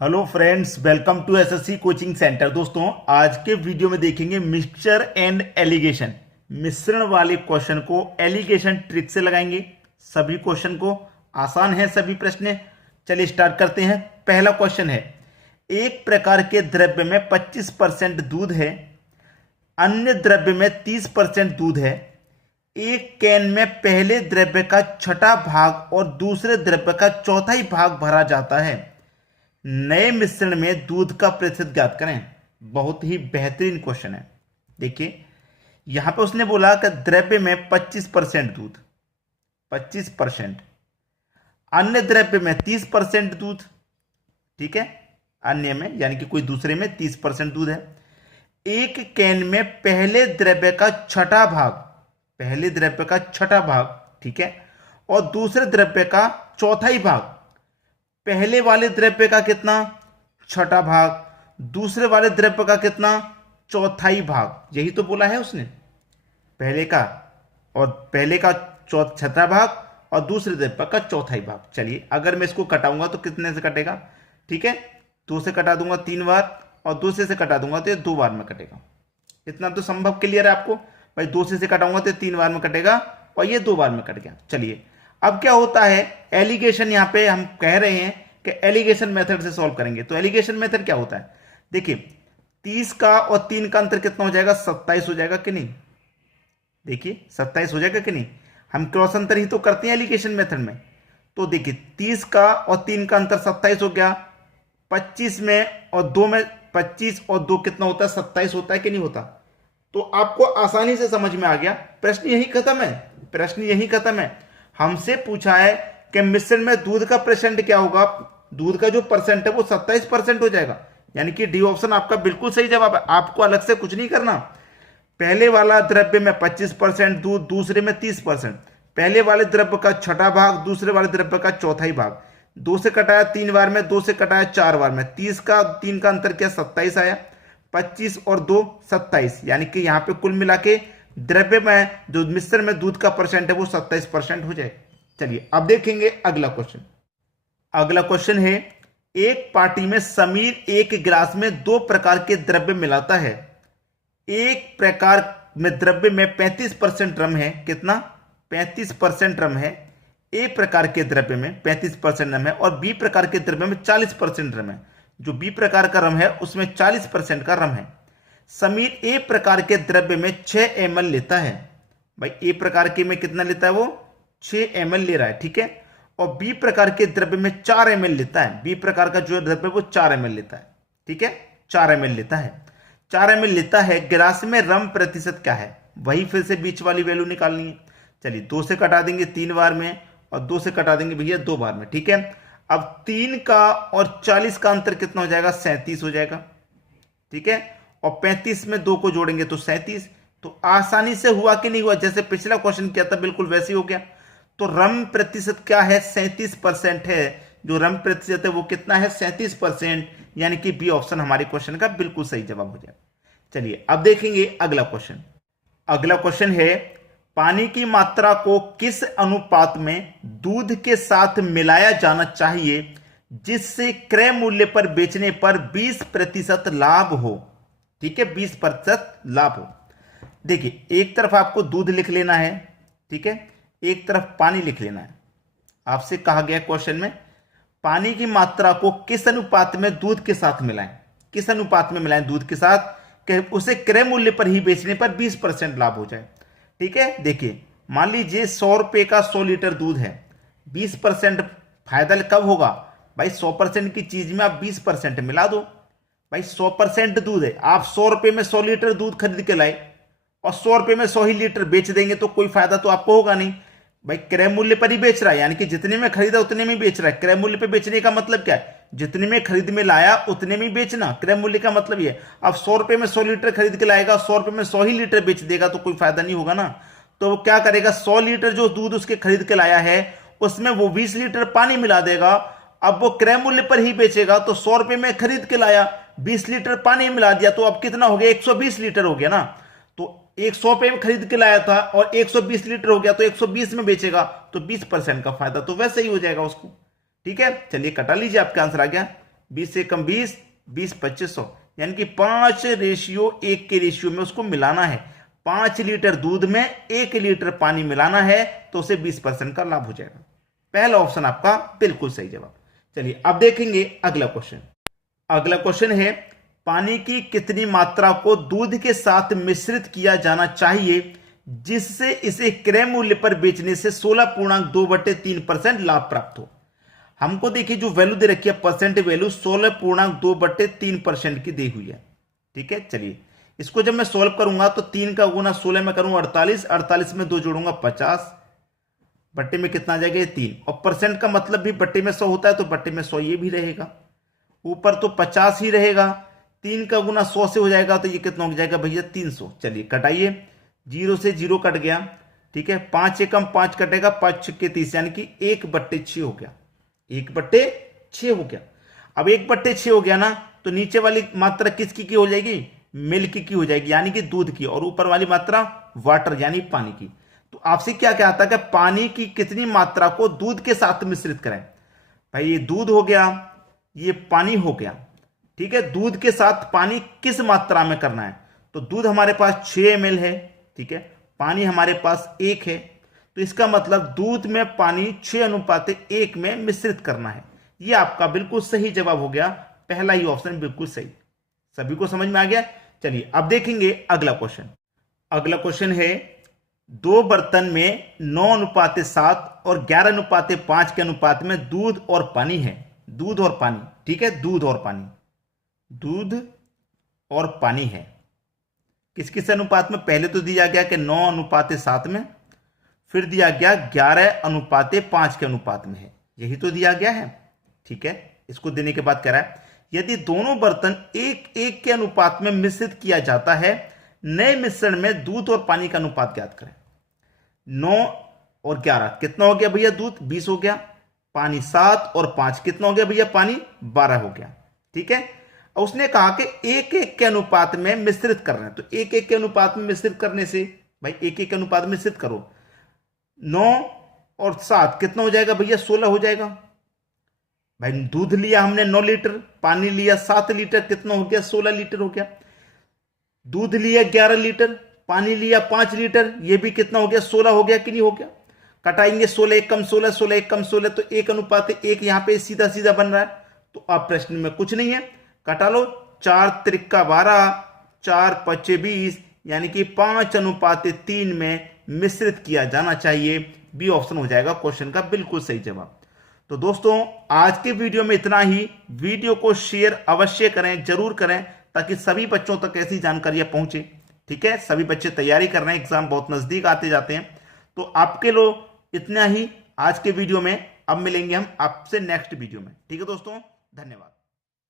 Hello friends, welcome to SSC coaching centre. दोस्तों, आज के वीडियो में देखेंगे मिक्सचर एंड एलिगेशन। मिश्रण वाले क्वेश्चन को एलिगेशन ट्रिक से लगाएंगे। सभी क्वेश्चन को आसान है, सभी प्रश्न। चलिए स्टार्ट करते हैं। पहला क्वेश्चन है, एक प्रकार के द्रव्य में 25% दूध है, अन्य द्रव्य में 30% दूध है। एक कैन में पहले द्रव्य का छठा भाग और दूसरे द्रव्य का चौथाई भाग भरा जाता है। नए मिश्रण में दूध का प्रतिशत ज्ञात करें। बहुत ही बेहतरीन क्वेश्चन है। देखिए, यहां पे उसने बोला कि द्रव्य में 25% दूध, 25%, अन्य द्रव्य में 30% दूध। ठीक है, अन्य में यानी कि कोई दूसरे में 30% दूध है। एक कैन में पहले द्रव्य का छठा भाग, पहले द्रव्य का छठा भाग, ठीक है, और दूसरे द्रव्य का चौथाई भाग। पहले वाले द्रव्य का कितना? छठा भाग। दूसरे वाले द्रव्य का कितना? चौथाई भाग। यही तो बोला है उसने, पहले का, और पहले का छठा भाग और दूसरे द्रव्य का चौथाई भाग। चलिए, अगर मैं इसको कटाऊंगा तो कितने से कटेगा? ठीक है, 2 से कटा दूंगा 3 बार, और दूसरे से कटा दूंगा तो ये 2 बार में कटेगा। इतना तो संभव क्लियर है आपको भाई। 2 से कटाऊंगा तो 3 बार में कटेगा और ये 2 बार में कट गया। चलिए, अब क्या होता है, एलिगेशन यहां पे हम कह रहे हैं कि एलिगेशन मेथड से सॉल्व करेंगे। तो एलिगेशन मेथड क्या होता है? देखिए, 30 का और 3 का अंतर कितना हो जाएगा? 27 हो जाएगा कि नहीं? देखिए, 27 हो जाएगा कि नहीं? हम क्रॉस अंतर ही तो करते हैं एलिगेशन मेथड में। तो देखिए, 30 का और 3 का अंतर 27 हो गया। 25 में और 2 में, 25 और 2 कितना होता है? 27 होता है कि नहीं होता? तो आपको आसानी से समझ में आ गया। प्रश्न यही खत्म है, प्रश्न यही खत्म है। हमसे पूछा है कि मिश्रण में दूध का परसेंट क्या होगा। दूध का जो परसेंट है वो 27% हो जाएगा, यानी कि डी ऑप्शन आपका बिल्कुल सही जवाब है। आपको अलग से कुछ नहीं करना। पहले वाला द्रव्य में 25% दूध, दूसरे में 30%। पहले वाले द्रव्य का छठा भाग, दूसरे वाले द्रव्य का चौथाई भाग। 2 से कटाया 3 बार में, 2 से कटाया 4 बार में। 30 का 3 का अंतर क्या? 27 आया। 25 और 2 27, यानी कि यहां पे कुल मिला के द्रव्य में जो मिश्रण में दूध का परसेंट है वो 27% हो जाए। चलिए, अब देखेंगे अगला क्वेश्चन। अगला क्वेश्चन है, एक पार्टी में समीर एक गिलास में 2 प्रकार के द्रव्य मिलाता है। एक प्रकार में द्रव्य में 35% रम है। कितना? 35% रम है। ए प्रकार के द्रव्य में 35% रम है और बी प्रकार के द्रव्य में 40% रम है। जो बी प्रकार का रम है उसमें 40% का रम है। समीर ए प्रकार के द्रव्य में 6 ml लेता है। भाई, ए प्रकार के में कितना लेता है? वो 6 ml ले रहा है, ठीक है। और बी प्रकार के द्रव्य में 4 ml लेता है। बी प्रकार का जो द्रव्य वो 4 ml लेता है, ठीक है, 4 ml लेता है। 4 ml लेता है। गिलास में रम प्रतिशत क्या है? वही फिर से बीच वाली वैल्यू निकालनी है। चलिए, 2 से कटा देंगे 3 बार में, और 2 से कटा देंगे भैया 2 बार में, ठीक है। अब 3 का और 40 का अंतर कितना हो जाएगा? 37 हो जाएगा, ठीक है। और 35 में 2 को जोड़ेंगे तो 37। तो आसानी से हुआ कि नहीं हुआ? जैसे पिछला क्वेश्चन किया था बिल्कुल वैसे ही हो गया। तो रम प्रतिशत क्या है? 37% है। जो रम प्रतिशत है वो कितना है? 37%, यानी कि बी ऑप्शन हमारे क्वेश्चन का बिल्कुल सही जवाब हो जाए। चलिए, अब देखेंगे अगला क्वेश्चन। अगला क्वेश्चन है, पानी की मात्रा को किस अनुपात में दूध के साथ मिलाया जाना चाहिए जिससे क्रय मूल्य पर बेचने पर 20% लाभ हो? ठीक है, 20% लाभ हो। देखिए, एक तरफ आपको दूध लिख लेना है, ठीक है, एक तरफ पानी लिख लेना है। आपसे कहा गया क्वेश्चन में पानी की मात्रा को किस अनुपात में दूध के साथ मिलाएं, किस अनुपात में मिलाएं दूध के साथ कि उसे क्रय मूल्य पर ही बेचने पर 20% लाभ हो जाए। ठीक है, देखिए, मान लीजिए 100 रुपए का 100 लीटर दूध है। 20% फायदा कब होगा? भाई, 100% की चीज में आप 20% मिला दो। भाई, 100% दूध है, आप 100 रुपए में 100 लीटर दूध खरीद के लाए और 100 रुपए में 100 ही लीटर बेच देंगे तो कोई फायदा तो आपको होगा नहीं। भाई, क्रय मूल्य पर ही बेच रहा है, यानी कि जितने में खरीदा उतने में बेच रहा है। क्रय मूल्य पर बेचने का मतलब क्या है? जितने में खरीद में लाया उतने में बेचना। क्रय मूल्य का मतलब ये। अब 100 रुपए में 100 लीटर खरीद के लाएगा, 100 रुपए में 100 ही लीटर बेच देगा तो कोई फायदा नहीं होगा ना। तो वो क्या करेगा? 100 लीटर जो दूध उसके खरीद के लाया है उसमें वो 20 लीटर पानी मिला देगा। अब वो क्रय मूल्य पर ही बेचेगा तो 100 रुपए में खरीद के लाया, 20 लीटर पानी मिला दिया, तो अब कितना हो गया? 120 लीटर हो गया ना। तो 100 रुपए में खरीद के लाया था और 120 लीटर हो गया तो 120 में बेचेगा तो 20% का फायदा तो वैसे ही हो जाएगा उसको। ठीक है, चलिए कटा लीजिए, आपका आंसर आ गया 20 से कम 20, 20 25 100, यानी कि 5:1 के रेशियो में उसको मिलाना है। 5 लीटर दूध में 1 लीटर पानी मिलाना है तो उसे 20% का लाभ हो जाएगा। पहला ऑप्शन आपका बिल्कुल सही जवाब। चलिए अब देखेंगे अगला क्वेश्चन। अगला क्वेश्चन है, पानी की कितनी मात्रा को दूध के साथ मिश्रित किया जाना चाहिए जिससे इसे क्रय मूल्य पर बेचने से 16.2/3% लाभ प्राप्त हो। हमको देखिए जो वैल्यू दे रखी है, परसेंट वैल्यू 16.2/3% की दी हुई है। ठीक है, चलिए इसको जब मैं सॉल्व करूंगा तो 3 का गुना 16 में करूंगा 48, 48 में 2 जोड़ूंगा 50, बट्टे में कितना आ जाएगा 3, और परसेंट का मतलब भी बट्टे में 100 होता है तो बट्टे में 100 ये भी रहेगा, ऊपर तो 50 ही रहेगा। 3 का गुना 100 से हो जाएगा तो ये कितना हो जाएगा भैया 300। चलिए कटाइए, 0 से 0 कट गया। ठीक है, 5 एकम 5 कटेगा, 5 छक्के 30, यानी कि 1/6 हो गया, 1/6 हो गया। अब 1/6 हो गया ना तो नीचे वाली मात्रा किसकी की हो जाएगी, मिल्क की हो जाएगी यानी कि दूध की, और ऊपर वाली मात्रा वाटर यानी पानी की। तो आपसे क्या कहता है कि पानी की कितनी मात्रा को दूध के साथ मिश्रित करें। भाई ये दूध हो गया, ये पानी हो गया। ठीक है, दूध के साथ पानी किस मात्रा में करना है, तो दूध हमारे पास 6 ml है। ठीक है, पानी हमारे पास 1 है, तो इसका मतलब दूध में पानी 6:1 में मिश्रित करना है। ये आपका बिल्कुल सही जवाब हो गया, पहला ही ऑप्शन बिल्कुल सही। सभी को समझ में आ गया। चलिए अब देखेंगे अगला क्वेश्चन। अगला क्वेश्चन है, 2 बर्तन में 9:7 और 11:5 के अनुपात में दूध और पानी है। दूध और पानी, ठीक है, दूध और पानी, दूध और पानी है। किस किस अनुपात में, पहले तो दिया गया कि 9:7 में, फिर दिया गया 11:5 के अनुपात में है, यही तो दिया गया है। ठीक है, इसको देने के बाद कह रहा है, यदि दोनों बर्तन 1:1 के अनुपात में मिश्रित किया जाता है, नए मिश्रण में दूध और पानी का अनुपात ज्ञात करें। 9 और 11 कितना हो गया भैया, दूध 20 हो गया, पानी 7 और 5 कितना हो गया भैया, पानी 12 हो गया। ठीक है, उसने कहा कि 1:1 के अनुपात में मिश्रित करना है, तो 1:1 के अनुपात में मिश्रित करने से भाई 1:1 के अनुपात में मिश्रित करो, 9 और 7 कितना हो जाएगा भैया, 16 हो जाएगा। भाई दूध लिया हमने 9 लीटर, पानी लिया 7 लीटर, कितना हो गया, 16 लीटर हो गया। दूध लिया 11 लीटर, पानी लिया 5 लीटर, ये भी कितना हो गया, 16 हो गया कि नहीं हो गया। कटाएंगे 16 1 कम 16, 16 1 कम 16, तो 1:1 यहां पे सीधा सीधा बन रहा है। तो अब प्रश्न में कुछ नहीं है, कटा लो, 4 त्रिका 12, 4 पचे 20, यानी कि 5:3 में मिश्रित किया जाना चाहिए। बी ऑप्शन हो जाएगा क्वेश्चन का बिल्कुल सही जवाब। तो दोस्तों आज के वीडियो में इतना ही। वीडियो को शेयर अवश्य करें, जरूर करें, ताकि सभी बच्चों तक ऐसी जानकारियां पहुंचे। ठीक है, सभी बच्चे तैयारी कर रहे हैं, एग्जाम बहुत नजदीक आते जाते हैं, तो आपके लिए इतना ही आज के वीडियो में। अब मिलेंगे हम आपसे नेक्स्ट वीडियो में। ठीक है दोस्तों, धन्यवाद।